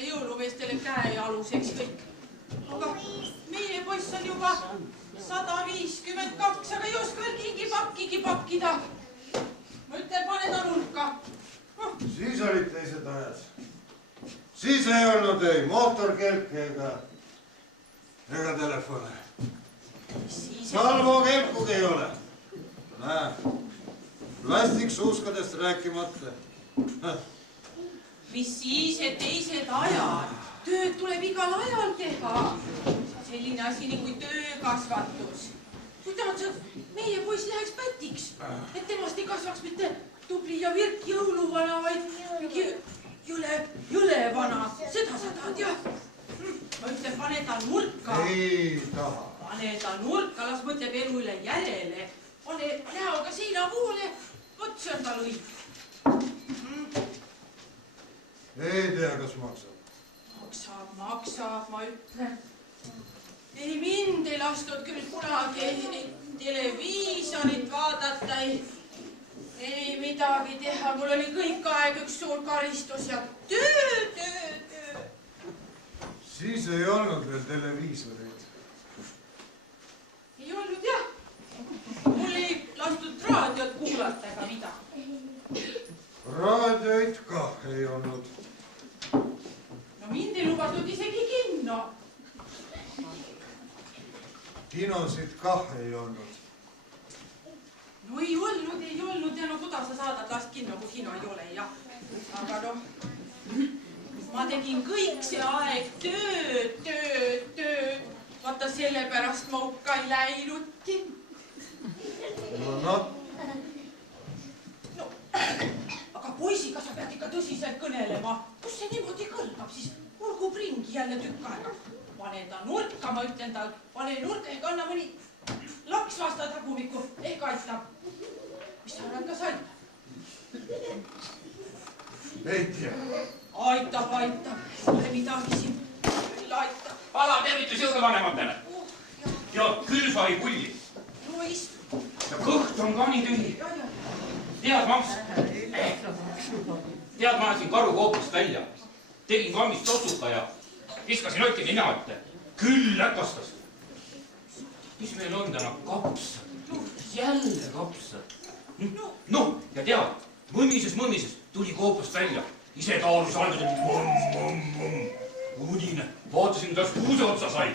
nendele jõulumeestele käealuseks kõik. Aga meie poiss on juba 152, aga ei oska veel kingipakkigi pakkida. Ma ütlen, pane ta nurka. Siis olid teised ajad. Siis ei olnud ei mootorkelke ega telefone. Salvokelkugi ei ole. Näe, plastiksuuskadest rääkimata. Mis siis, et teised ajad? Tööd tuleb igal ajal teha. Selline asi nagu töökasvatus. Meie poiss läheks pätiks, et temast ei kasvaks mitte tubli ja virk jõuluvana, vaid mingi jõle vana. Seda sa tahad, jah? Ma ütlen, pane ta nurka. Ei taha. Pane ta nurka, las mõtleb elu üle järele. Pane näoga seina poole, võt see on tal õig. Ei tea, kas maksab. Maksab, ma ütlen. Ei mind ei lastud küll kunagi televiisorit vaadata, ei midagi teha. Mul oli kõik aeg üks suur karistus ja töö. Siis ei olnud veel televiisoreid. Ei olnud, jah. Mul ei lastud raadiot kuulata ega midagi. Raadioid kah ei olnud. No mind ei lubatud isegi kinno. Kinosid kah ei olnud. No ei olnud ja no kuda sa saadad last kinno, kui kino ei ole, jah. Aga noh, ma tegin kõik see aeg tööd. Vaata sellepärast ma hukka ei läinudki. No. No, aga poisiga sa pead ikka tõsiselt kõnelema. Kus see niimoodi kõlbab, siis ulgub ringi jälle tükk aega. Pane ta nurka, ma ütlen tal, pane nurka ehk anna mõni laks vasta tagumikku, ehk aitab. Mis sa arvad, kas aitab? Ei tea. Aitab. Pole midagi siin. Küll aitab. Ala tervitus jõuluvanematele. Ja küll sai pulli. No istu. Ja kõht on ka nii tühi. Tead, Mams? Tead, ma ajasin karu koopast välja. Tegin kammist otsuka ja viskasin Oti nina ette. Küll läkastas. Mis meil on täna? Kapsad. Jälle kapsad. Noh, ja tead, mõmises, tuli koopast välja. Ise taolus alguses. Udine. Vaatasin, kuidas kuuse otsa sai.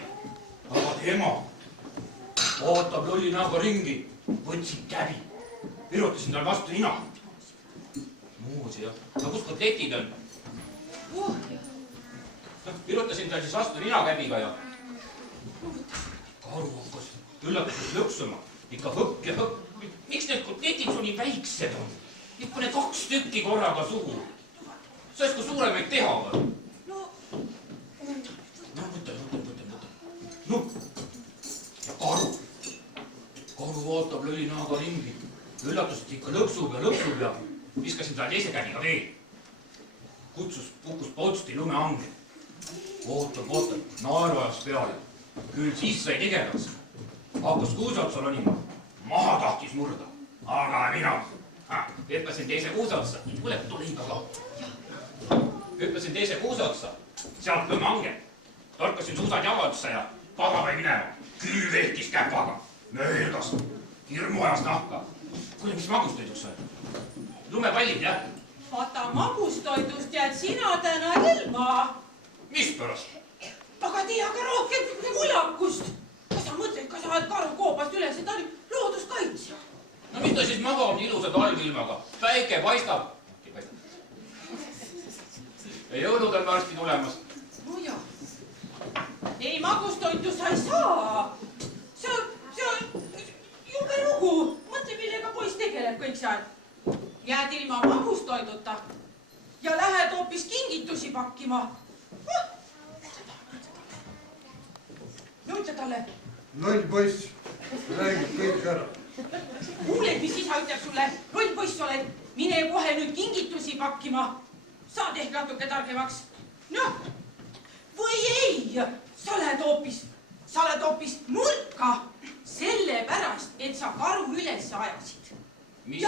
Aga tema vaatab lolli näoga ringi. Võtsin käbi. Virutasin tal vastu nina. Muusi, jah. No kus kotletid on? Virutasin tal siis vastu ninakäbiga ja karu hakkas üllatusest lõksuma. Ikka hõpp ja hõpp. Miks need kotletid sul nii väiksed on? Ikka need 2 tükki korraga suhu. Saaks kui suuremaid teha või? No, võtta. No, ja karu vaatab lölli näoga ringi. Üllatust ikka lõksub ja viskasin tal teise käniga veel. Kukkus potsti lumeange. Ootab, naeruajas peale. Küll siis sai tegelaks. Hakkas kuuseotsa ronima. Maha tahtis murda. Aga mina hüppasin teise kuuseotsa. Kuule, tule ikka ka. Hüppasin teise kuuseotsa. Sealt lumeange. Torkasin suusad jagatsa ja pagamai minema. Küll vehkis käpaga. Möödas. Hirmu ajas nahka. Kuule, mis magustoiduks sai? Lumepallid, jah? Vaata, magustoidust jääd sina täna ilma. Mis pärast? Aga tea ka rohkem kuljakust. Kas sa mõtled, kas sa oled karu koopast üles, et ta oli looduskaitsja? No mis ta siis magab ilusa talvilmaga? Päike paistab. Ja jõulud on varsti tulemas. No jah. Ei, magustoitu sa ei saa. See on jube lugu. Mõtle, millega poiss tegeleb kõik see aeg. Jääd ilma magustoiduta ja lähed hoopis kingitusi pakkima. No ütle talle. Loll poiss, räägib kõik ära. Kuuled, mis isa ütleb sulle? Loll poiss oled, mine kohe nüüd kingitusi pakkima. Saad ehk natuke targemaks. Noh, või ei, sa lähed hoopis nurka sellepärast, et sa karu üles ajasid. Mis?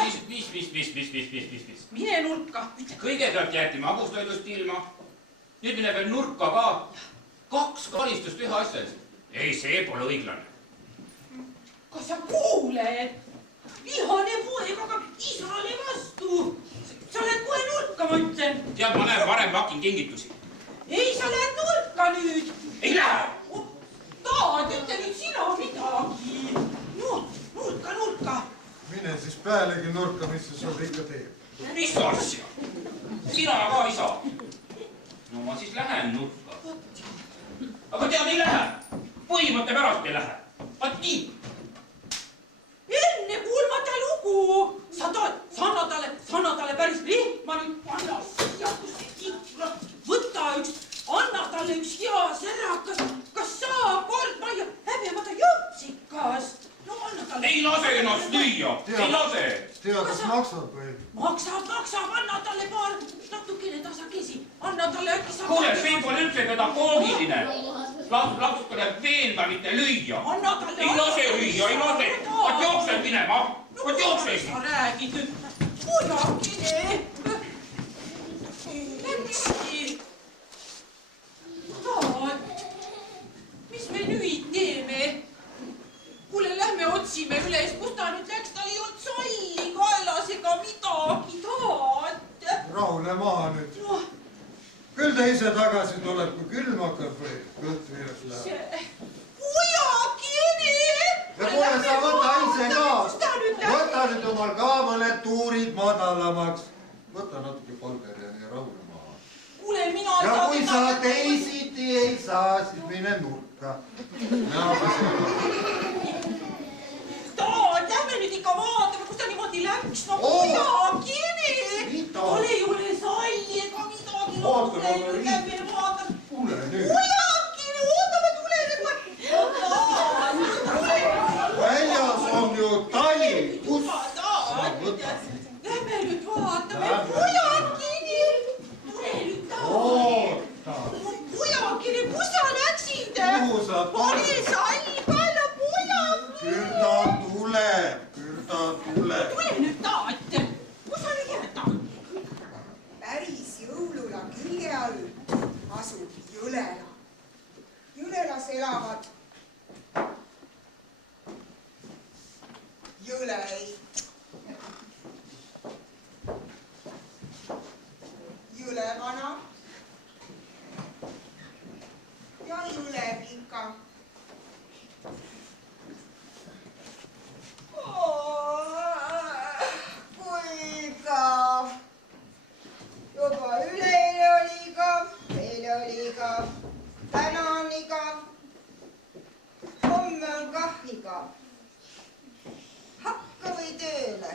Mine nurka. Kõigepealt jäeti magustoidust ilma, Nüüd mine veel nurka ka. 2 karistust ühe asja eest. Ei, see pole õiglane. Kas sa kuuled? Vihane poeg, aga isale vastu. Sa lähed kohe nurka, ma ütlen. Tead, ma näen varem pakin kingitusi. Ei, sa lähed nurka nüüd. Ei lähe! Taad, ütle nüüd sina midagi. Nurka. Mine siis pealegi nurka, mis see sul ikka teeb. Mis asja? Sina ka ei saa. No ma siis lähen nurka. Aga tead, ei lähe. Põhimõtte pärast ei lähe. Vaat nii. Enne kuulmata lugu. Sa anna talle päris rihma nüüd. Anna siia, kus see kitra. Võta anna talle üks hea särakas. Kas saab kord majja häbemata jõpsikas? No anna talle. Ei lase ennast lüüa. Ei lase. Tea, kas maksab või? Maksab, anna talle paar natukene tasakesi. Anna talle äkki saab. Kuule, see pole üldse pedagoogiline. Lapsed tuleb veenda, mitte lüüa. Anna talle. Ei lase lüüa, ei lase. Vaat jooksen minema. Vaat jooksesin. Sa räägid nüüd. Pojakene. Läkski. Taad. Mis me nüüd teeme? Kuule, lähme otsime üles, kus ta nüüd läks, tal ei olnud salli kaelas ega midagi, Taad. Rahune maha nüüd. Küll ta ise tagasi tuleb, kui külm hakkab või kõht viirus läheb. Pojakene! Ja kuule, sa võta ise ka. Kus ta nüüd läks? Võta nüüd omal ka mõned tuurid madalamaks. Võta natuke palgeri ja rahune maha. Kuule, mina Ja kui sa teisiti ei saa, siis mine nurka. Taad, lähme nüüd ikka vaatame, kus ta niimoodi läks. No pojakene! Tal ei ole salli ega midagi. Lähme vaatame. Kuule nüüd. Pojakene, ootame, tule nüüd. Väljas on ju tali. Kus sa võtad? Lähme nüüd vaatame. Pojakene! Tule nüüd Taad. Oota. Pojakene, kus sa läksid? Kuhu sa Pane salli peale, pojakene! Küll ta tuleb. Tule nüüd Taat. Kus sa nüüd jääd? Päris jõulula külje all asub Jõlela. Jõlelas elavad jõleid, jõlevana ja jõlepika. Kui igav. Juba üleeile oli igav, eile oli igav, täna on igav, homme on kah igav. Hakka või tööle.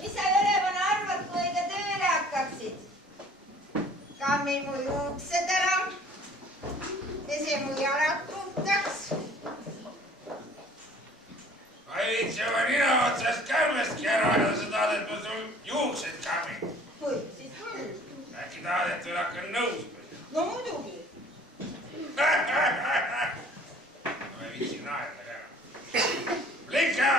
Mis sa Jõlevana arvad, kui õige tööle hakkaksid? Kammi mu juuksed ära, pese mu jalad puhtaks. Valid juba nina otsast kärmestki ära ja sa tahad, et ma sul juuksed kammin. Või siis küll. Äkki tahad, et veel hakkan nõustuma? No muidugi. Ma ei viitsi naerda ka. Lika!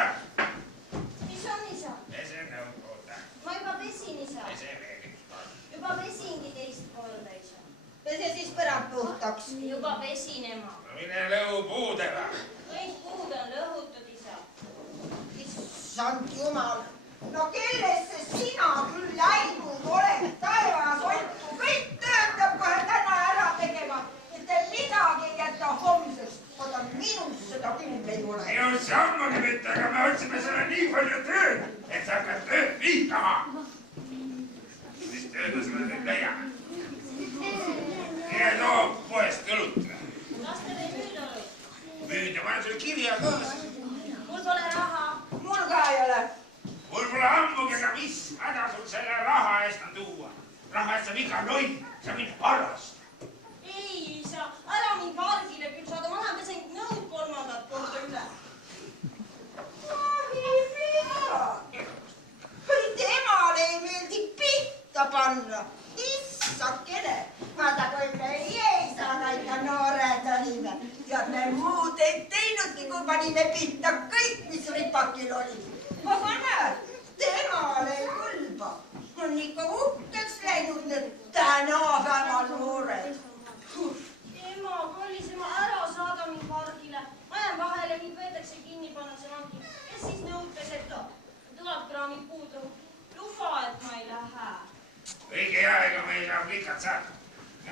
Mis on, isa? Pese nõukoda. Ma juba pesin, isa. Pese veel üks kord. Juba pesingi teist korda, isa. Pese siis põrand puhtaks. Juba pesin, ema. No mine lõhu puudega. Kõik puud on lõhutud, isa. Issand jumal. No kellesse sina küll läinud oled, taevas hoidku, kõik töötab kohe täna ära tegema. Mitte midagi ei jäta homseks. Oota, minus seda küll ei ole. Minust ammugi mitte, aga me otsime sulle nii palju tööd, et sa hakkad tööd vihkama. Mis tööd me sulle nüüd leiame? Mine too poest õlut. Las te või müüd olnud. Müüd ja panen sulle kirja kaasa. Mul pole raha. Mul ka ei ole. Mul pole ammugi, aga mis häda sul selle raha eest on tuua? Raha eest saab iga loll, sa mind harrasta. Ei, isa, ära mind margile küll saada. Ma olen pesen nõud 3. korda üle. Temale ei meeldi pitta panna. Issakene. Vaata, kui me ei saa ikka noored olime. Tead, me muud ei teinudki, kui panime pitta kõik, mis ripakil oli. Aga näed, temale ei kõlba. On ikka uhkeks läinud need tänapäeval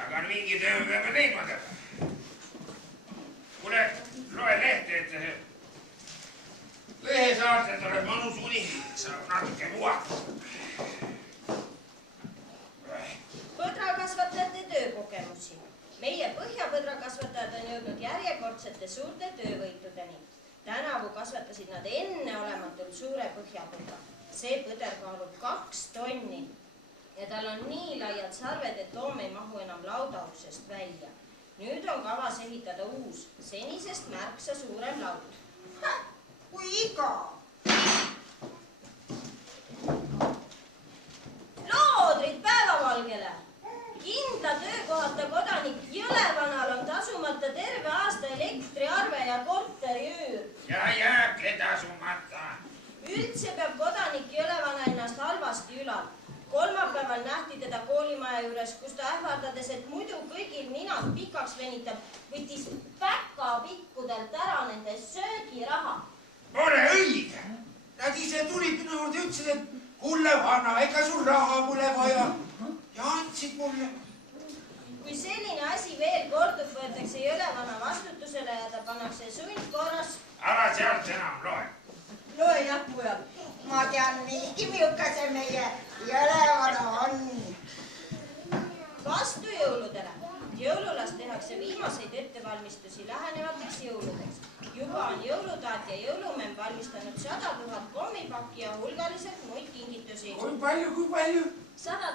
aga mingi töö peame tegema täna. Kuule, loe lehte, et lehesaartel tuleb mõnus uni, saab natuke puhata. Põdrakasvatajate töökogemusi. Meie põhjapõdrakasvatajad on jõudnud järjekordsete suurte töövõitudeni. Tänavu kasvatasid nad enneolematult suure põhjapõdra. See põder kaalub 2 tonni ja tal on nii laiad sarved, et loom ei mahu enam laudauksest välja. Nüüd on kavas ehitada uus, senisest märksa suurem laud. Kui igav. Loodrid päevavalgele! Kindla töökohata kodanik Jõlevanal on tasumata terve aasta elektriarve ja korteriüür. Ja jääbki tasumata. Üldse peab kodanik Jõlevana ennast halvasti ülal. Kolmapäeval nähti teda koolimaja juures, kus ta ähvardades, et muidu kõigil ninad pikaks venitab, võttis päkapikkudelt ära nende söögiraha. Pole õige. Nad ise tulid minu juurde ja ütlesid, et kuule vana, ega sul raha pole vaja. Ja andsid mulle. Kui selline asi veel kordub, võetakse Jõlevana vastutusele ja ta pannakse sundkorras. Ära sealt enam loe. Loe jah, pojad. Ma tean niigi, milline see meie Jõlevana on. Vastu jõuludele. Jõululas tehakse viimaseid ettevalmistusi lähenevateks jõuludeks. Juba on jõulutaat ja jõulumemm valmistanud 100 000 kommipakki ja hulgaliselt muid kingitusi. Kui palju? 100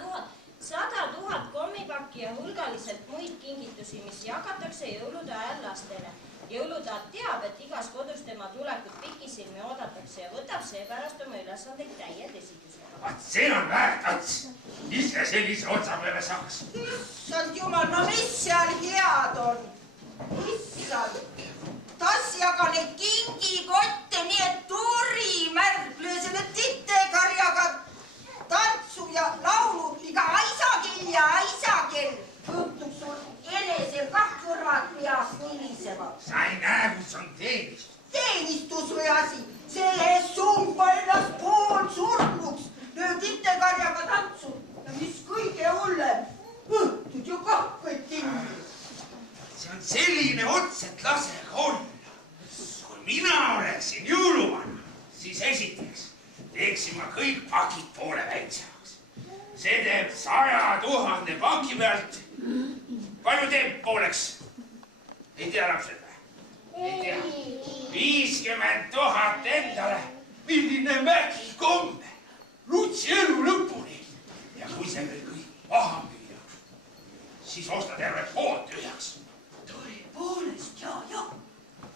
000 kommipakki ja hulgaliselt muid kingitusi, mis jagatakse jõulude ajal lastele. Jõulutaat teab, et igas kodus tema tulekut pikisilmi oodatakse ja võtab seepärast oma ülesandeid täie tõsidusega. Vaat see on väärt ots. Ise sellise otsa peale saaks. Issand jumal, no mis seal head on? Issand. Tas jaga neid kingikotte, nii et tuurimärg löö selle titekarjaga tantsu ja laulu iga aisakell. Juhtuks sul enesel kah kõrvad peast nilisema. Sa ei näe, kus on teenistus. Teenistus või asi, selle eest sumba ennast pool surnuks. Löö titekarjaga tantsu ja mis kõige hullem, õhtud ju kahved kinni. See on selline ots, et lasega olla. Kui mina oleksin jõuluvana, siis esiteks teeksin ma kõik pakid poole väiksemaks. See teeb 100 000 paki pealt. Palju teeb pooleks? Ei tea lapsed või? Ei tea. 50 000 endale. Milline mägikomme. Lutsi elu lõpuni. Ja kui see veel kõik maha müüa, siis osta terve pool tühjaks. Tõepoolest, ja.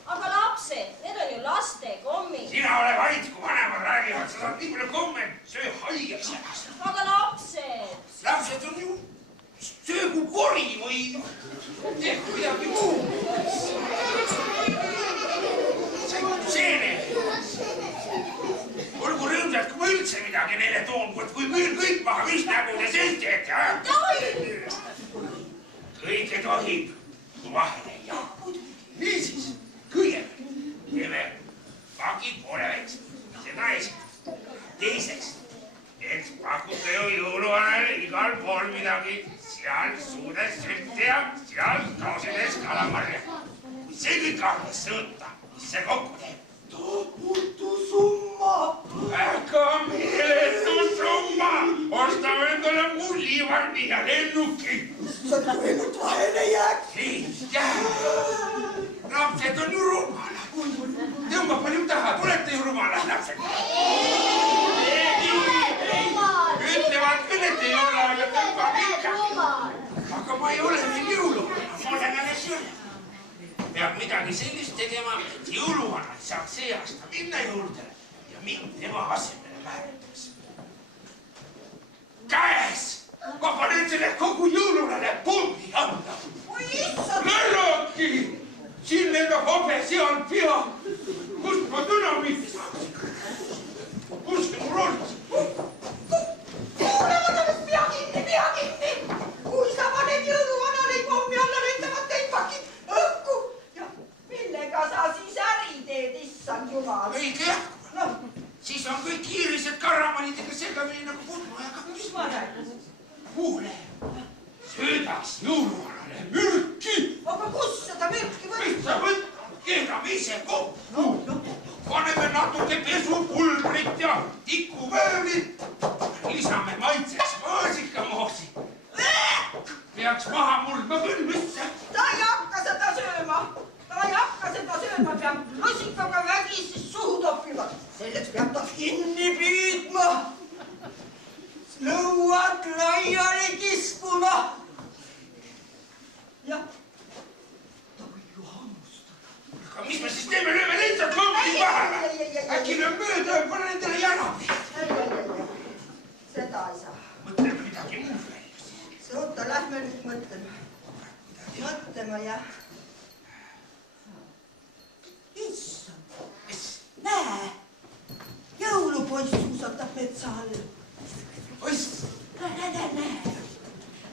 Aga lapsed, need on ju laste kommid. Sina ole vait, kui vanemad räägivad, sa saad nii palju komme, söö haigeks ennast. Aga lapsed. Lapsed on ju söögu kori või tehku midagi muu. Seene. Olgu rõõmsad, kui ma üldse midagi neile toon, kui meil kõik maha, mis nägu te sest teete, jah? Kõike tohib, kui vahele ei jää. Niisiis, kõigepealt teeme pakid poole väiksed, seda esiteks. Teiseks, eks pakuta ju jõuluvanale igal pool midagi, seal suudes sütte ja seal kausides kalamarja. Kui see kõik arvesse võtta, mis see kokku teeb? Tohutu summa. Väga meeletu summa! Ostame endale mullivarni ja lennuki. Sa ainult vahele jääb. Ei jää. Lapsed on ju rumalad. Tõmba palju taha, tulete ju rumalad lapsed. Ütlevad küll, et ei ole, aga tõmbab ikka. Aga ma ei ole veel jõuluvana, ma olen alles jõle. Peab midagi sellist tegema, et jõuluvanad saaks see aasta minna juurde ja mind tema asemele määratakse. Käes! Ma panen selle kogu jõuluvale pommi alla. Oi issand. Läraki! Siin lendab hobe, seal pea. Kust ma dünamiiti saaksin? Kus see mul on? Kuule, võtame pea kinni. Kui sa paned jõuluvanale pommi alla, lendavad kõik pakid õhku. Ja millega sa siis äri teed, issand jumal? Õige jah. No, Siis on kõik kiirised karamanidega segamini nagu pudru ja kapis. mis ma räägin? Kuule, söödaks jõulu mürki. aga kus seda mürki mis võtta? sa võt-, keedame ise kokku. Paneme natuke pesupulbrit ja tikuvöölit. Lisame maitseks maasikamoosi. Peaks maha murdma küll, mis see? Ta ei hakka seda sööma. Peab rusikaga vägisi suhu toppima. Selleks peab ta kinni püüdma. Lõuad laiali kiskuma. Ja ta võib ju hammustada. Aga mis me siis teeme? Lööme lihtsalt lõmbi vahele. Äkki lööb mööda ja pane nendele janavi. Seda ei saa. Mõtleme midagi muud välja. Oota, lähme nüüd mõtlema. Mõtlema ja... Issand, näe, jõulupoiss suusatab metsa all. Poiss. Näe.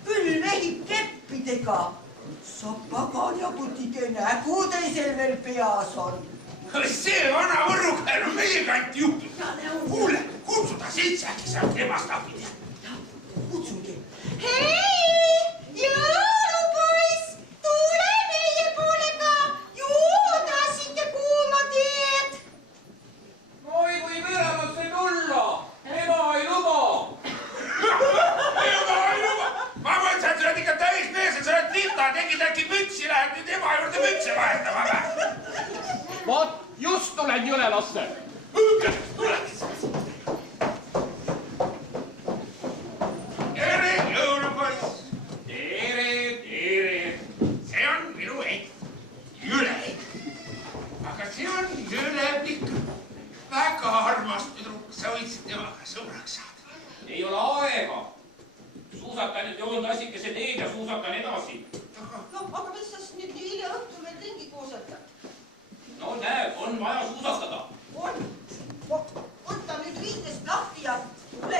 Küll vehib keppidega. Sa pagan ja putige nägu teisel veel peas on. See vana võrrukäel on meie kanti juhtud. Kuule, kutsu ta sisse, äkki saab temast abi teha. Kutsungi. Hei, jõulupoiss, tule meie poolega. Juuda siit kuuma teed. Ma ei või Venemasse tulla. Ema ei luba. Ma mõtlesin, et sa oled ikka täismees, et sa oled Vita, tegid äkki mütsi, lähed nüüd ema juurde mütsi vahetama või? Vot, just tulen jõlelasse. Tere, jõulupoiss! Tere. See on minu eit, Jüle. Aga see on Jüleplik. Väga armas tüdruk, sa võiksid temaga sõbraks saada. Ei ole aega. Suusakan nüüd joon tassikese teed ja suusakan edasi. No, aga mis sa siis nüüd nii hilja õhtul veel ringi kuusetad? No näed, on vaja suusatada. On. Võta nüüd riidest lahti ja tule,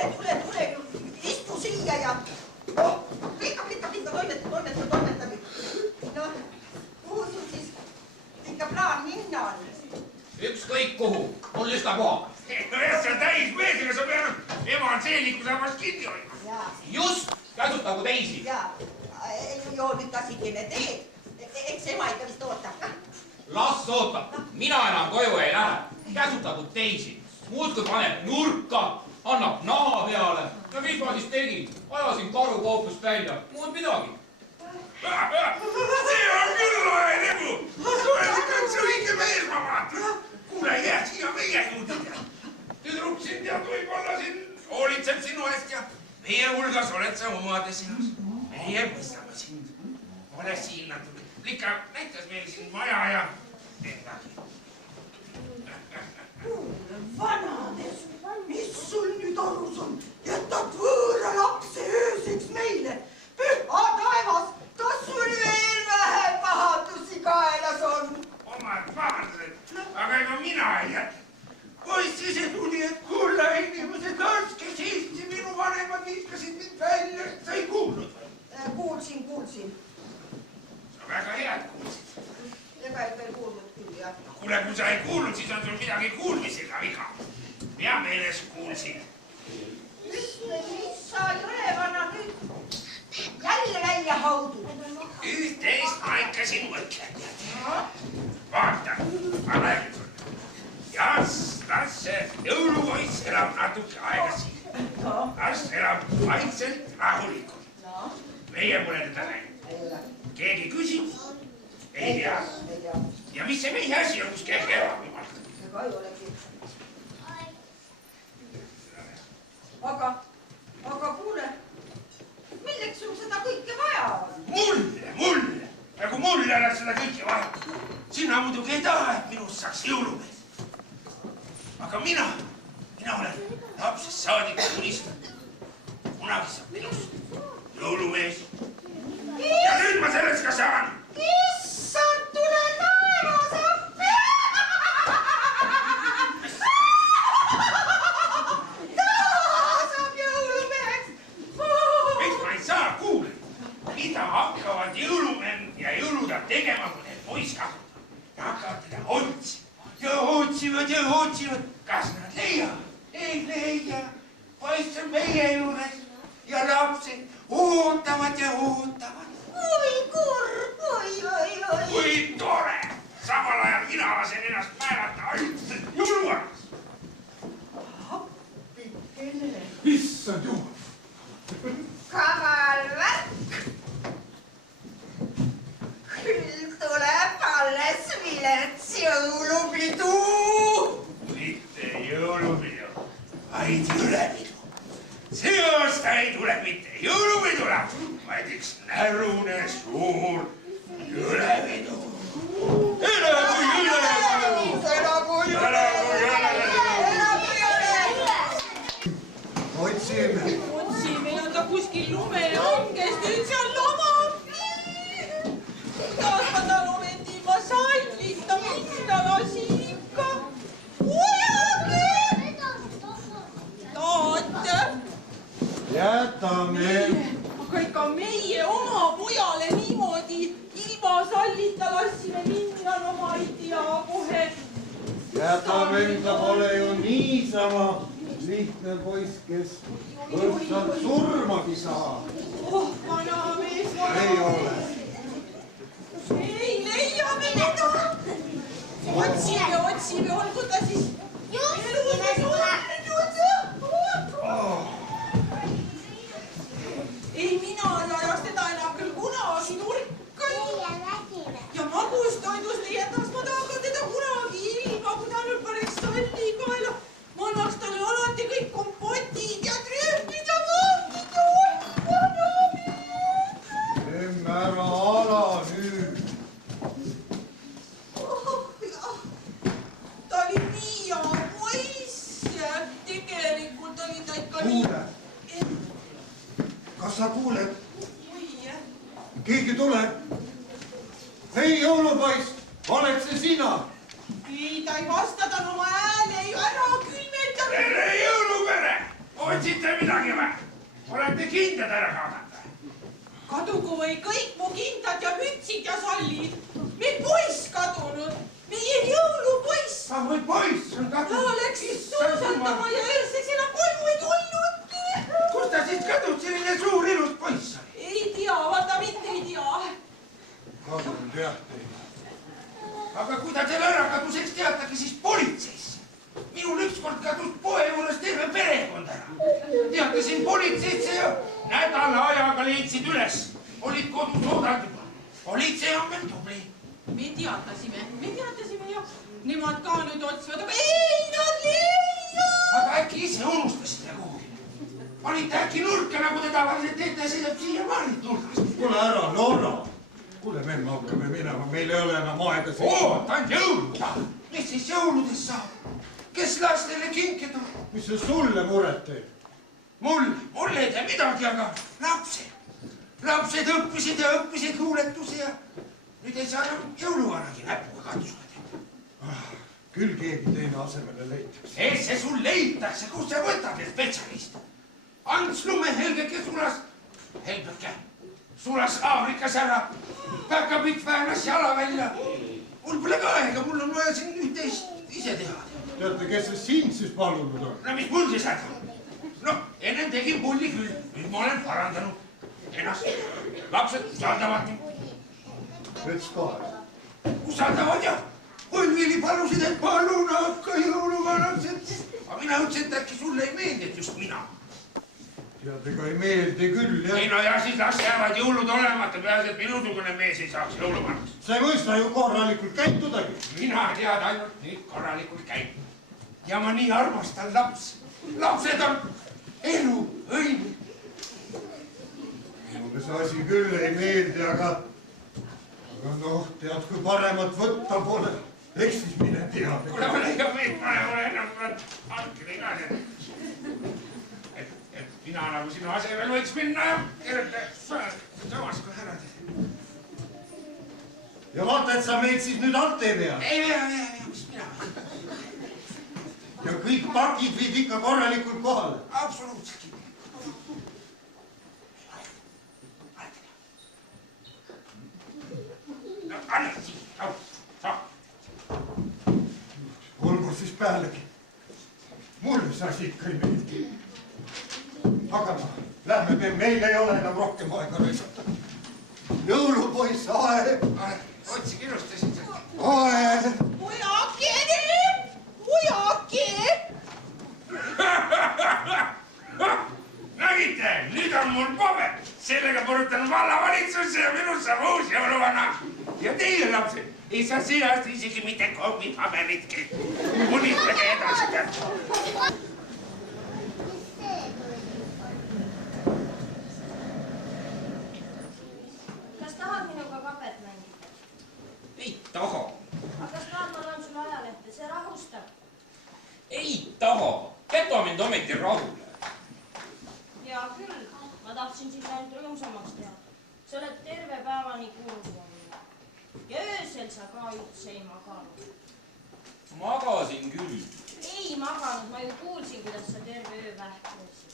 istu siia ja pika, toimeta. No, kuhu sul siis ikka plaan minna on? Ükskõik kuhu, mul üstapuha. Nojah, sa on täismees, ega sa pead ema seeliku saabast kinni hoidma. Just, käsutagu teisi. Jaa, joo nüüd tasikene teed. Eks ema ikka vist ootab. Las ootab, mina enam koju ei lähe. Käsutagu teisi. Muudkui paneb nurka, annab naha peale. Ja mis ma siis tegin? Ajasin karu koopust välja. Muud midagi. See on küll lahe tegu. Sa oled ikka üks õige mees, ma vaatan. Kuule, jää siia meie juurde. Tüdruk siin tead võib-olla siin hoolitseb sinu eest ja meie hulgas oled sa omade seas. Meie mõistame sind. Ole siin natuke. Lika näitas meil siin maja ja midagi. Kuule, vanades, mis sul nüüd arus on? Jätad võõra lapse ööseks meile. Püha taevas, kas sul veel vähe pahandusi kaelas on? Omad pahandused, aga ega mina ei jäta. Poiss ise tuli, et kulla inimesed laske siiski, minu vanemad viskasid mind välja, et sa ei kuulnud. Kuulsin. Sa väga head kuulsid. Ega ei kuulnud küll, jah. Kuule, kui sa ei kuulnud, siis on sul midagi kuulmisega viga. Pea meeles kuulsid. Mis sa jõlevana nüüd jälle välja haudud? Üht-teist ma ikka siin mõtlen. Vaata, ma räägin sulle. Las see jõulupoiss elab natuke aega siin. Las elab vaikselt rahulikult. Meie pole teda näinud. Keegi küsib? Ei tea. Ja mis see meie asi on, kus keegi elab? Ega ei olegi. Aga kuule, milleks sul seda kõike vaja on? Mulle. Nagu mulle oleks seda kõike vaja. Sina muidugi ei taha, et minust saaks jõulumees. Aga mina olen lapsest saadik unistanud. Kunagi saab minust jõulumees. Ja nüüd ma selleks ka saan. Issand, tule taevas appi! Saab jõulumees! Miks ma ei saa? Kuule, mida hakkavad jõulumend ja jõuludad tegema, kui need poiss kasutavad? Nad hakkavad teda otsima. Ja otsivad. Kas nad leiavad? Ei leia. Poiss on meie juures ja lapsed ootavad. Oi, kui vilets jõulupidu. Mitte jõulupidu, vaid ülepidu. See aasta ei tule mitte jõulupidule, vaid üks närune suur ülepidu. Elagu Otsime ja ta kuskil lumelanges nüüd seal lamab. Taas ma tahan ometi ilma sallita minna lasin ikka. Ujage! Taate! jätame. Aga ikka meie oma pojale niimoodi ilma sallita lassime minna, no ma ei tea kohe. jätame, ta pole ju niisama lihtne poiss, kes õrdsalt surmagi saab. Oh, vanamees, ei vanamees. ole. Ei leia me teda. Otsime, olgu ta siis eludes olnud. Ei, mina ei ajas teda enam küll kunagi nurka. Ja magustoidust ei jätaks ma taga teda kunagi ilma, kui ta nüüd paneks salli kaela. Ma annaks talle alati kõik kompotid ja trühvid ja maakid ja emme ära ala nüüd. Ta oli nii hea poiss. Tegelikult oli ta ikka nii. kuule, kas sa kuuled? Oi, keegi tuleb. Hei, jõulupoiss, oled see sina? ei, ta ei vasta, ta on oma hääle ju ära külmetanud. tere jõulupere! Otsite midagi või? Olete kindad ära kaadata? Kadugu või kõik mu kindad ja mütsid ja sallid. Meil poiss kadunud, meie jõulupoiss. sa või poiss on Ta kadunud. läks suusatama ja ööseks enam koju ei tulnud. Kus ta siis kadunud, selline suur ilus poiss oli? Ei tea, vaata mitte ei tea. kadunud jah teid. Aga kui ta teile ära kadus, eks teatage siis politseisse. Minul ükskord kadus poe juures terve perekond ära. Teatasin politseisse ja nädala ajaga leidsid üles. Olid kodus oodanud juba. Politsei on meil tubli. Me teatasime ja nemad ka nüüd otsivad, aga ei nad leia. Aga äkki ise unustasite kuhugi? Panite äkki nurka, nagu te tavaliselt teete ja sõidab siiamaani nurgast. kuule ära, Norra. kuule, me hakkame minema, meil ei ole enam aega siin. Ootan jõuluda. Mis siis jõuludest saab? Kes lastele kinke toob? mis see sulle muret teeb? Mul ei tea midagi, aga lapsed õppisid huuletusi ja nüüd ei saa enam jõuluvanagi näpuga katusega teha. küll keegi teine asemele leitakse. See sul leitakse, kust sa võtad need spetsialist? Ants Lumehelgeke sulas Aafrikas ära, päkapikk väänas jala välja. Mul pole ka aega, mul on vaja siin üht-teist ise teha. teate, kes see sind siis palunud on? No mis mul siis häda? Noh, ennem tegin pulli küll, nüüd ma olen parandanud ennast. Lapsed usaldavad mind. Vets ka. Usaldavad jah. Põlvili palusid, et palun hakka jõuluvanaks. Aga mina ütlesin, et äkki sulle ei meeldi, et just mina. tead, ega ei meeldi küll, jah. Ei no ja siis las jäävad jõulud olemata, peaasi, et minusugune mees ei saaks jõuluvanaks. sa ei mõista ju korralikult käitudagi. Mina tean ainult nii korralikult käituda. Ja ma nii armastan lapsi. Lapsed on elu, õnn. minule see asi küll ei meeldi, aga noh, tead, kui paremat võtta pole, eks siis mine tea. Kuule, ole ikka meid, ole enam hankida ka need. Et mina nagu sinu asemel võiks minna ja kerge samas kui ära teha. ja vaata, et sa meid siis nüüd alt ei vea. Ei vea, mis mina. ja kõik pakid viid ikka korralikult kohale. Absoluutselt kindel. No anna siin, saa. olgu siis pealegi. mulle see asi ikka ei meeldi. aga noh, lähme, meil ei ole enam rohkem aega raisata. jõulupoiss, aeg. Otsige ilusti siin seda. aeg. Ujake! Nägite, nüüd on mul paber. Sellega põrutan vallavalitsusse ja minust saab uus jõuluvana. ja teie lapsed ei saa seast isegi mitte kommipaberitki. Unistage edasi kätte. Kas tahad minuga kapet mängida? Ei taha. Aga kas tahad, ma loen sulle ajalehte, see rahustab. Ei taha. Jäta mind ometi rahule. Hea küll, ma tahtsin sind ainult rõõmsamaks teha. Sa oled terve päevani kurb mulle. Ja öösel sa ka üldse ei maganud. Magasin küll. Ei maganud, ma ju kuulsin, kuidas sa terve öö vähklesid.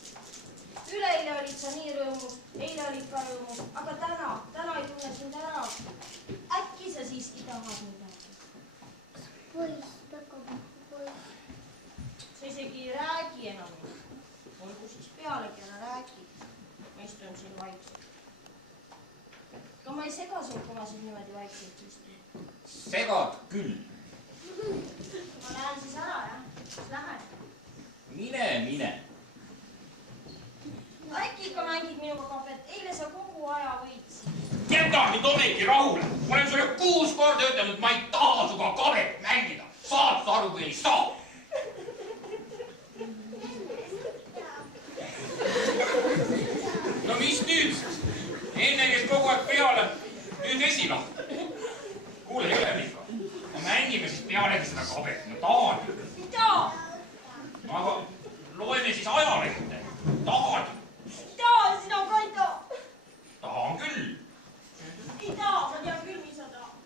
Üleeile olid sa nii rõõmus, eile olid ka rõõmus, aga täna ei tunne sind ära. Äkki sa siiski tahad midagi? Poiss, poiss. Sa isegi ei räägi enam. Olgu siis pealegi, ära räägi. Ma istun siin vaikselt. Ka ma ei sega sind, kui ma siin niimoodi vaikselt istun. Segad küll. Ma lähen siis ära, jah? Siis lähen. Mine. Äkki ikka mängid minuga kapet? Eile sa kogu aja võitsid. Jäta mind ometi rahule. Olen sulle 6 korda ütelnud, ma ei taha suga kabet mängida. Saad sa aru või ei saa? No mis nüüd siis? Enne käis kogu aeg peale, nüüd esilahti. Kuule, Helevika, no mängime siis pealegi seda kabet. No tahan. Mida? Aga loeme siis ajalehte. Tahan. Mida? Sina ka ei taha. Tahan küll. Ei taha, ma tean küll, mis sa tahad.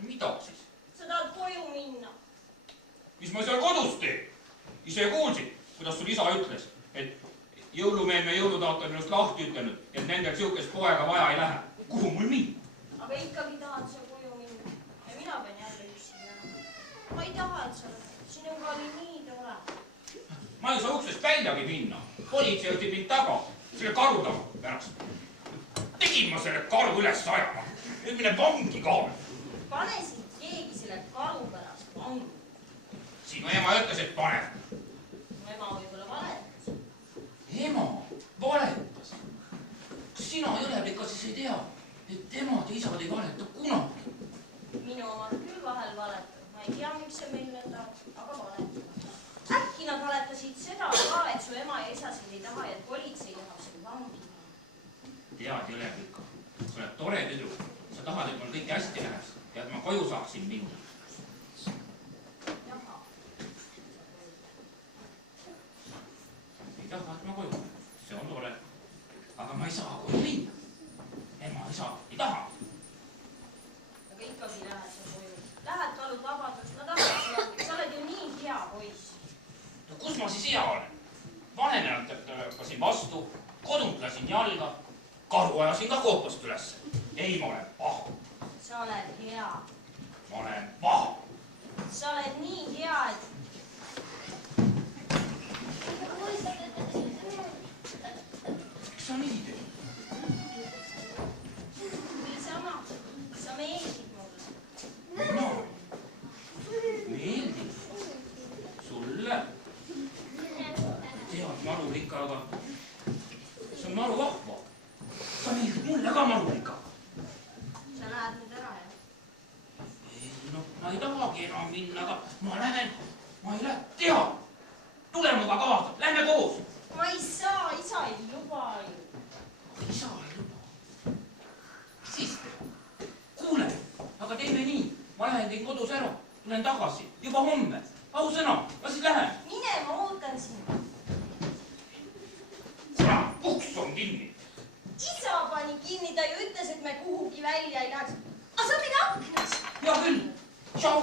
Mida siis? Sa tahad koju minna. Mis ma seal kodus teen? Ise kuulsid, kuidas sul isa ütles, et jõulumeelne jõulutaat on minust lahti ütelnud, et nendel siukest poega vaja ei lähe. Kuhu mul minna? Aga ikkagi tahad sa koju minna. Ja mina pean jälle üksi jääma. Ma ei taha, et sa oled. Sinuga oli nii tore. Ma ei saa uksest väljagi minna. Politsei võttis mind taga, selle karu taga pärast. Tegin ma selle karu üles ajama. Nüüd mine vangi ka. Pane sind keegi selle karu pärast vangi. Sinu ema ütles, et pane. Mu ema võib-olla valetas. Ema valetas. Kas sina, Helevika, siis ei tea, et emad ja isad ei valeta kunagi? Minu omad küll vahel valetab. Ma ei tea, miks see meil nõnda, aga valetab. Äkki nad valetasid seda ka, et su ema ja isa sind ei taha ja et politsei tahab sind vangi. Tead, Helevika, sa oled tore tüdruk. Sa tahad, et mul kõik hästi läheks ja et ma koju saaksin minna. Jaha. Ei taha, et ma koju lähen. See on tore. Aga ma ei saa koju minna. Ema, isa ei taha. Aga ikkagi lähed sa koju. Lähed talud vabadust, ma tahan sulle. Sa oled ju nii hea poiss. No kus ma siis hea olen? Vanemalt tõkkasin vastu, kodunt lasin jalga, karu ajasin ka koopast ülesse. Ei, ma olen paha. Sa oled hea. Ma olen paha. Sa oled nii hea, et Miks sa nii teed? niisama. Sa meeldid mulle. No, meeldib. Sulle. Tead, Marulika, aga see on maru vahva. Sa meeldid mulle ka, Marulika. Sa lähed nüüd ära, jah? Ei, no, ma ei tahagi enam minna, aga ma lähen. Ma ei lähe. Tead, tule muga kaasa, lähme koos. Ma ei saa, isa ei luba ju. Isa ei luba. Mis siis teha? Kuule, aga teeme nii. Ma lähen tein kodus ära. Tulen tagasi. Juba homme. Ausõna, ma siis lähen. Mine, ma ootan sind. Uks on kinni. Isa pani kinni, ta ju ütles, et me kuhugi välja ei läheks. Aga sa olid aknas. Hea küll. Tšau,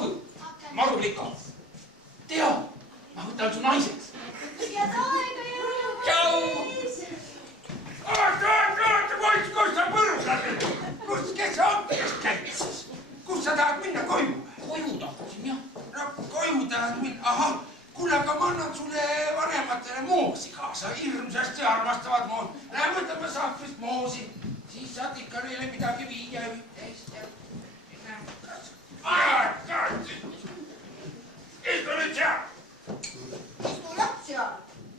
Marulika. Tead, ma võtan su naiseks. Head aega, jõulupoiss. Tšau. Oota, poiss, kus sa põrgasid? Kes sa apteegis käid? Kus sa tahad minna, koju? Koju tahtsin, jah. No koju tahad minna, ahah. Kuule, aga ma annan sulle vanematele moosi kaasa, hirmsasti armastavad moosi. Lähe võtame sahvrist moosi, siis saad ikka neile midagi viia ja üht-teist ja... Istu nüüd seal! Istu jah seal,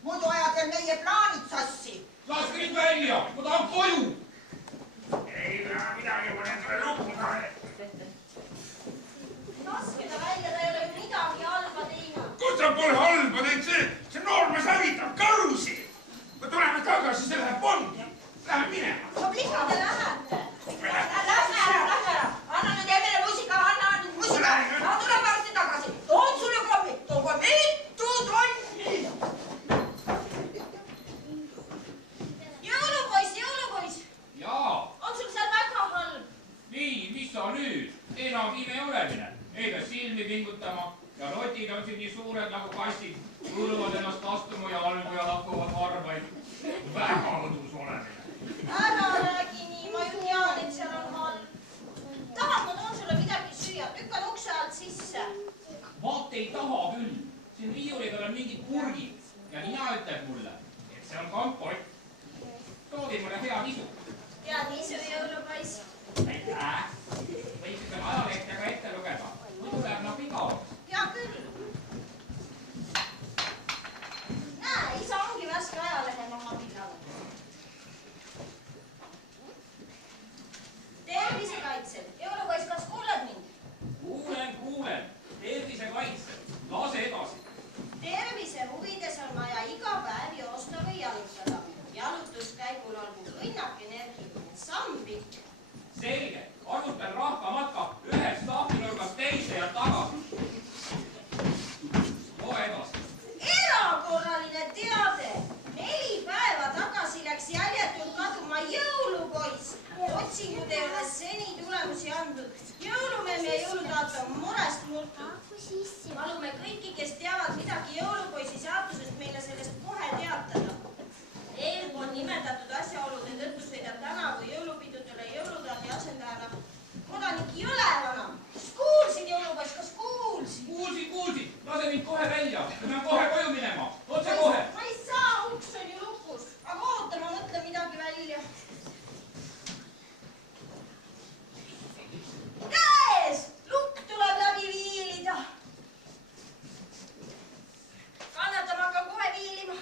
muidu ajad veel meie plaanid sassi. Laske mind välja, ma tahan koju. Ei, midagi ma olen sulle lukku pannud. sa nüüd enam ime olemine. Ei pea silmi pingutama ja rotid on siin nii suured nagu kassid. Kõlvad ennast astuma ja algu ja lahkuvad harvaid. Väga õdus olemine. Ära räägi nii, ma ju tean, et seal on halb. Tahad, ma toon sulle midagi süüa, tükkan ukse alt sisse. Vaat ei taha küll. Siin riiuli peal on mingid purgid ja nina ütleb mulle, et see on kompott. Soovi mulle hea nisu. Tead nisu, jõulupoiss? Aitäh. Võiks ikka ajalehte ka ette lugeda. Muidu läheb nagu igavaks. Hea küll. Näe, isa ongi värske ajalehe oma pidanud. Tervisekaitsel. Jõulupoiss, kas kuuled mind? Kuulen. Tervisekaitsel. Lase edasi. Tervise huvides on vaja iga päev joosta või jalutada. Jalutuskäigul olgu õnnak energiline, samm pikk. Selge. Alustan rahvamatka ühest sahvinurgast teise ja tagasi. Loe edasi. Erakorraline teade. 4 päeva tagasi läks jäljetult kaduma jõulupoiss. Otsingud ei ole seni tulemusi andnud. Jõulumemm ja jõulutaat on murest murtud. Palume kõiki, kes teavad midagi jõulupoisi saatusest, meile sellest kohe teatada. Eelpool nimetatud asjaolude tõttu sõidab tänavu jõulupidudele jõulutaati asendajana kodanik Jõlevana. Kas kuulsid, jõulupoiss, kas kuulsid? Kuulsin. Lase mind kohe välja. Ma pean kohe koju minema. Otse kohe. Ma ei saa, uks on ju lukus. Aga oota, ma mõtlen midagi välja. Käes! Lukk tuleb läbi viilida. Kannatama hakkan kohe viilima.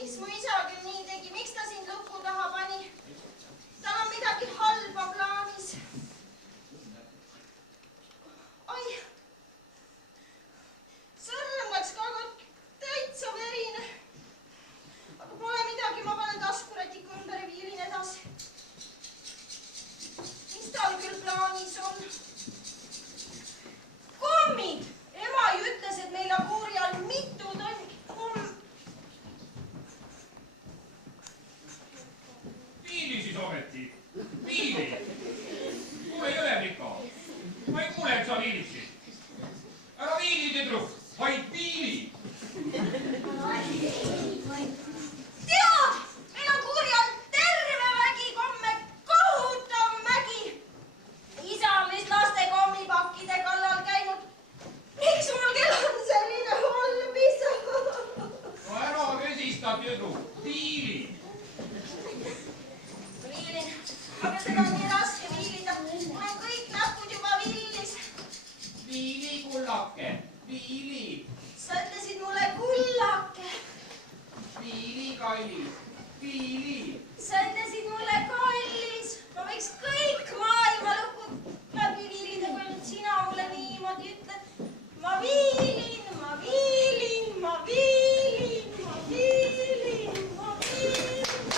Miks mu isa küll nii tegi? Miks ta sind luku taha pani? Tal on midagi halba plaanis. Oi! Sõrm läks ka täitsa verine. Aga pole midagi, ma panen taskurätiku ümber ja viilin edasi. Mis tal küll plaanis on? Kommid! Ema ju ütles, et meil laboori all mitu tonni Viili siis ometi. Viili. Kuule Jõlemika. Ma ei kuule, et sa viiliksid. Ära viili, tüdruk. Vaid viili. Tead! Meil on kuuri all terve mägi komme, kohutav mägi. Isa on vist laste kommipakkide kallal käinud. Miks mul kell on selline halb isa? No ära vesista, tüdruk. Viili. Viilin, aga seda on nii raske viilida. Mul on kõik näpud juba villis. Viili, kullake. Viili. Sa ütlesid mulle kullake. Viili, kallis. Viili. Sa ütlesid mulle kallis. Ma võiks kõik maailma lõpud läbi viilida, kui nüüd sina mulle niimoodi ütled. Ma viilin, ma viilin, ma viilin, ma viilin, ma viilin.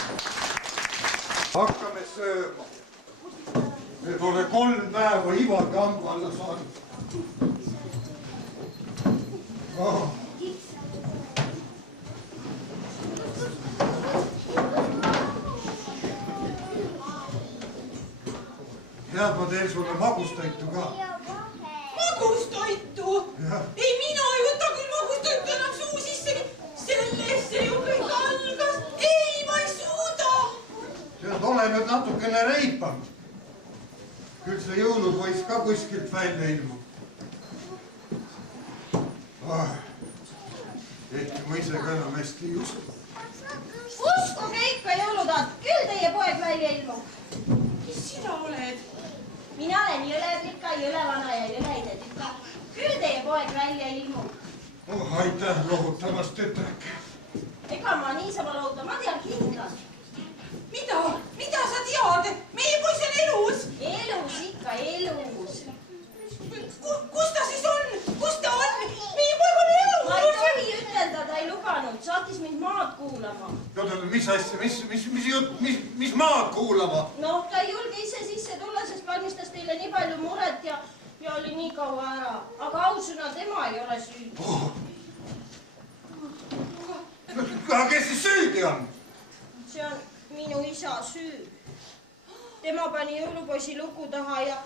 Hakkame sööma. Me pole 3 päeva ivade hamba alla saanud. Oh. Head, ma teen sulle magustoitu ka. Magustoitu? Ei, mina ei võta küll magustoitu enam suu sissegi. Sellest see ju kõik algas. Ei, ma ei suuda. Tead, ole nüüd natukene reipam. Küll see jõulupoiss ka kuskilt välja ilmub. Ehkki ma ise ka enam hästi ei usu. Uskuge ikka, jõulutaat, küll teie poeg välja ilmub. Kes sina oled? Mina olen Jõleplika, Jõlevana ja Jõleide tütar. Küll teie poeg välja ilmub. Oh, aitäh lohutamast, tütreke. Ega ma niisama lohutan, ma tean kindlalt. Mida sa tead? Meie poiss on elus. Elus ikka, elus. Kus ta siis on? Kus ta on? Meie poeg on elus. Ma ei tohi ütelda, ta ei lubanud. Saatis mind maad kuulama. Mis asja, mis jutt, mis maad kuulama? Noh, ta ei julge ise sisse tulla, sest valmistas teile nii palju muret ja oli nii kaua ära. Aga ausõna, tema ei ole süüdi. Oh. Aga kes siis süüdi on? See on minu isa süü. Tema pani jõulupoisi luku taha ja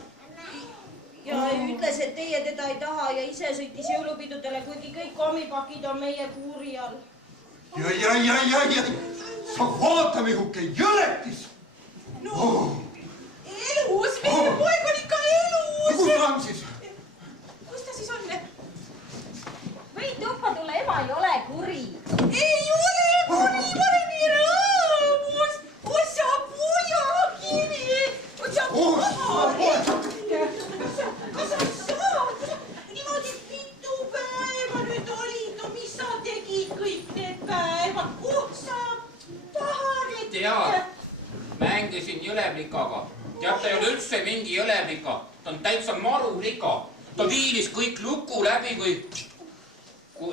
ütles, et teie teda ei taha ja ise sõitis jõulupidudele, kuigi kõik kommipakid on meie kuuri all. Ja. Sa vaata, mihuke jõletis. Elus, meie poeg on ikka elus. Kus ta on siis? Kus ta siis on? Võid tuppa tulla, ema ei ole kuri. Ei ole kuri, ma olen nii rõõmus. Ossa pojakiri. Ossa poeg. Kas sa saad? Niimoodi mitu päeva nüüd olid. No mis sa tegid kõik need päevad? Sa tahad, et... Tead, mängisin jõleplikaga. Tead, ta ei ole üldse mingi jõleplika. Ta on täitsa marulika. Ta viilis kõik luku läbi,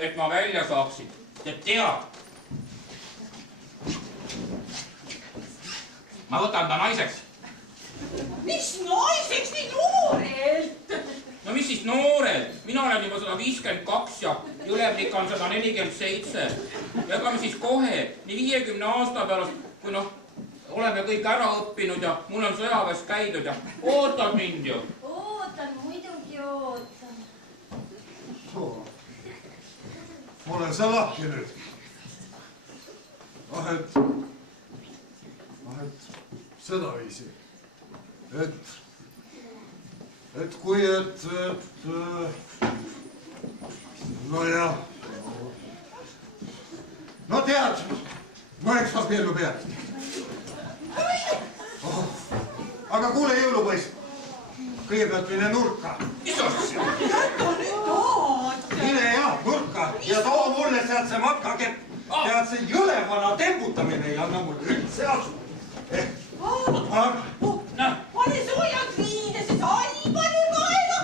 et ma välja saaksin. Tead. Ma võtan ta naiseks. Mis naiseks nii noorelt? No mis siis noorelt? Mina olen juba 152 ja jõleplika on 147. Ja ega me siis kohe, nii 50 aasta pärast, kui oleme kõik ära õppinud ja mul on sõjaväes käidud ja ootad mind ju. Ootan, muidugi ootan. Olen sa lahti nüüd. Et sedaviisi. Et kui, nojah. No tead, no eks abiellu pead. Aga kuule, jõulupoiss, kõigepealt mine nurka. Mis on siis? Mine jah, nurka ja too mulle sealt see matkakepp. Tead, see jõlevana tembutamine ei anna mulle üldse asu. Pane soojad viine, see sai pane kaela.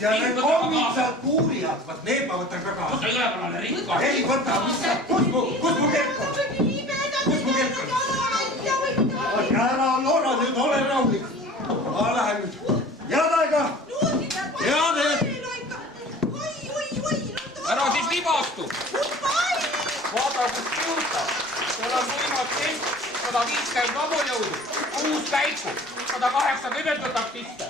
Jälle kommid sealt kuuri alt. Vaat need ma võtan ka kaasa. Kus sa jõlepanale rikka? Ei võta, kus mu kelk on? Kus mu kelk on? Ära, Loora, nüüd ole rahulik. Ma lähen nüüd. Head aega. Head aega. Ära siis libastu. Vaata, kus kiuta. Seal on võimat kest, 150 vabujõudu, 6 käiku, 180 võtab piste.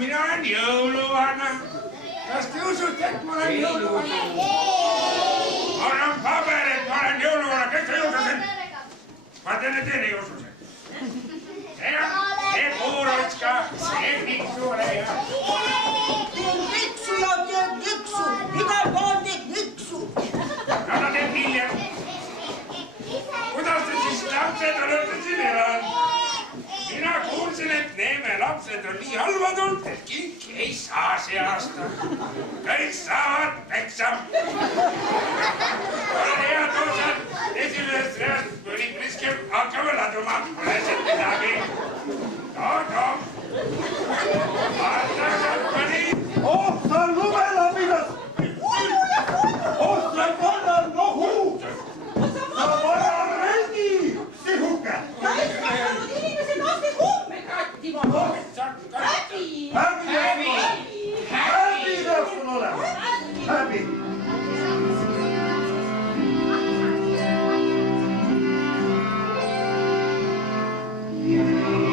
Mina olen jõuluvana. Kas te usute, et ma olen jõuluvana? Mul on paber, et ma olen jõuluvana. Kes te ususid? Ma teine ei usu seda. See puurotska, see niksu leia. Teeb niksu ja teeb niksu. Igal pool teeb niksu. No ta teeb hiljem. Kuidas te siis lapsed olete siin elanud? Mina kuulsin, et Neeme lapsed on nii halvad olnud, et kinki ei saa see aasta. Kõik saavad peksa. Olen head osad, esimesest reast mõni priske hakkame laduma. Pole siin midagi. No. Vaata, mõni. Sa lumelapidas! Sa pannan nohu! Sa pannan rengi! Sihuke! Täiskasvanud inimesed lasted homme kattima. Häbi! Häbi peab sul olema! Häbi! Thank you.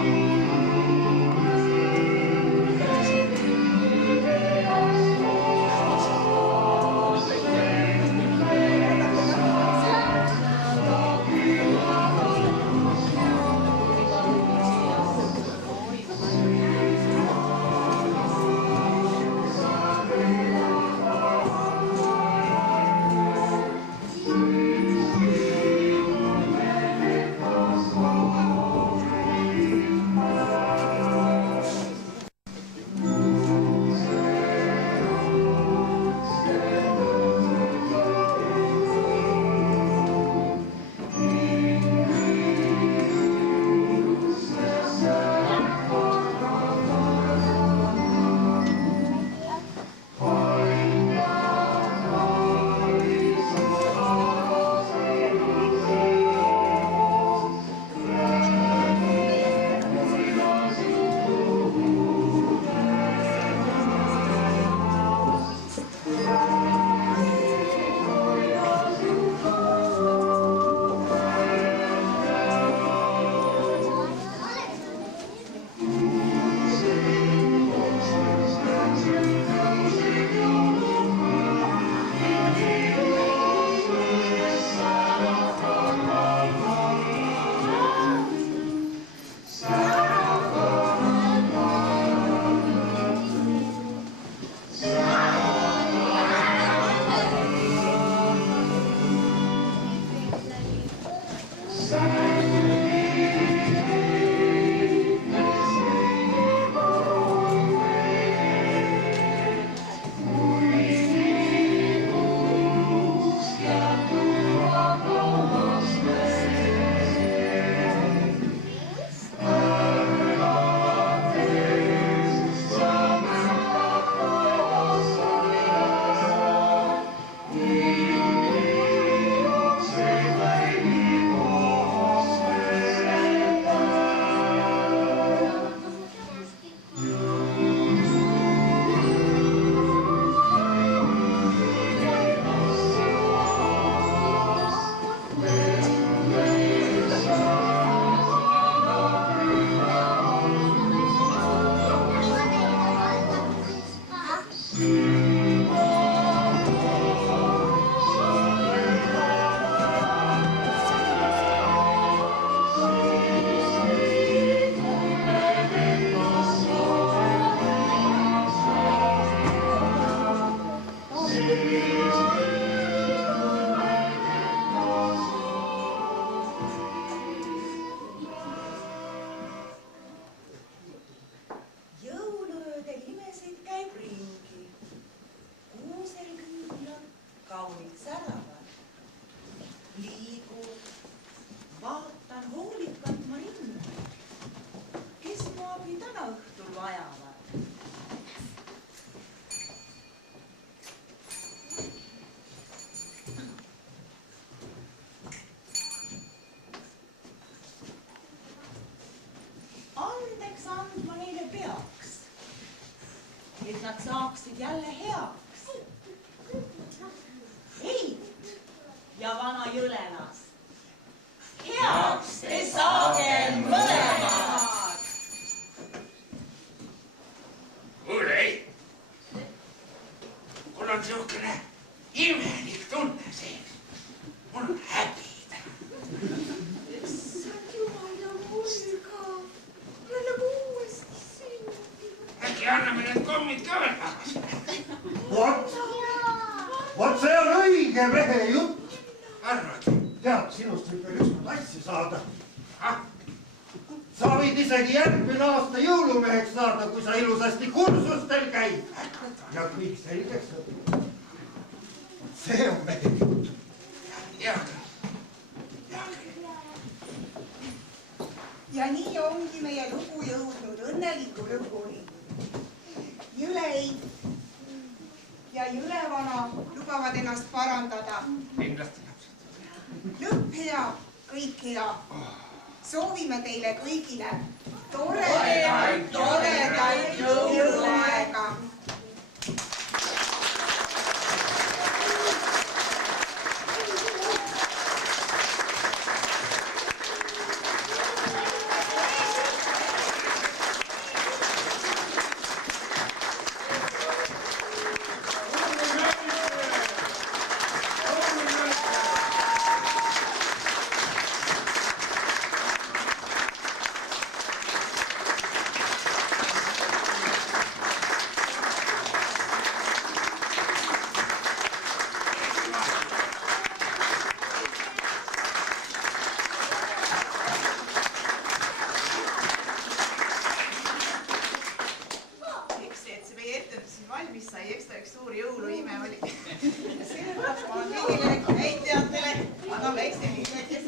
nad saaksid jälle heaks. Heit ja vana Jõlenas. Heaks te saage mõlemad. kuule, Heit. Mul on siukene imelik tunne sees. Mul on häbi. Issand jumal ja mul ka. Mul on nagu uuesti sündinud. Äkki anname need kommid ka veel tagasi. Vot see on õige mehe jutt. Arvad? Tead, sinust võib veel ükskord asja saada. Ah, Sa võid isegi järgmine aasta jõulumeheks saada, kui sa ilusasti kursustel käid. Ja kõik selgeks õpib. See on mehe jutt. hea küll. Hea küll. Ja nii ongi meie lugu jõudnud õnneliku lõpuni. Jõleid ja Jõlevana lubavad ennast parandada. Kindlasti lapsed. Lõpp hea, kõik hea. Soovime teile kõigile toredaid jõuluaega.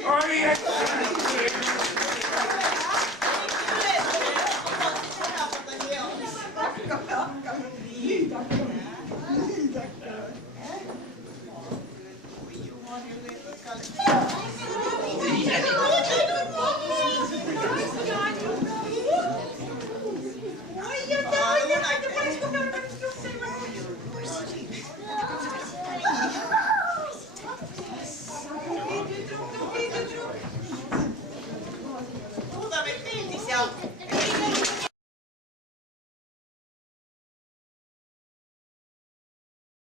Oi,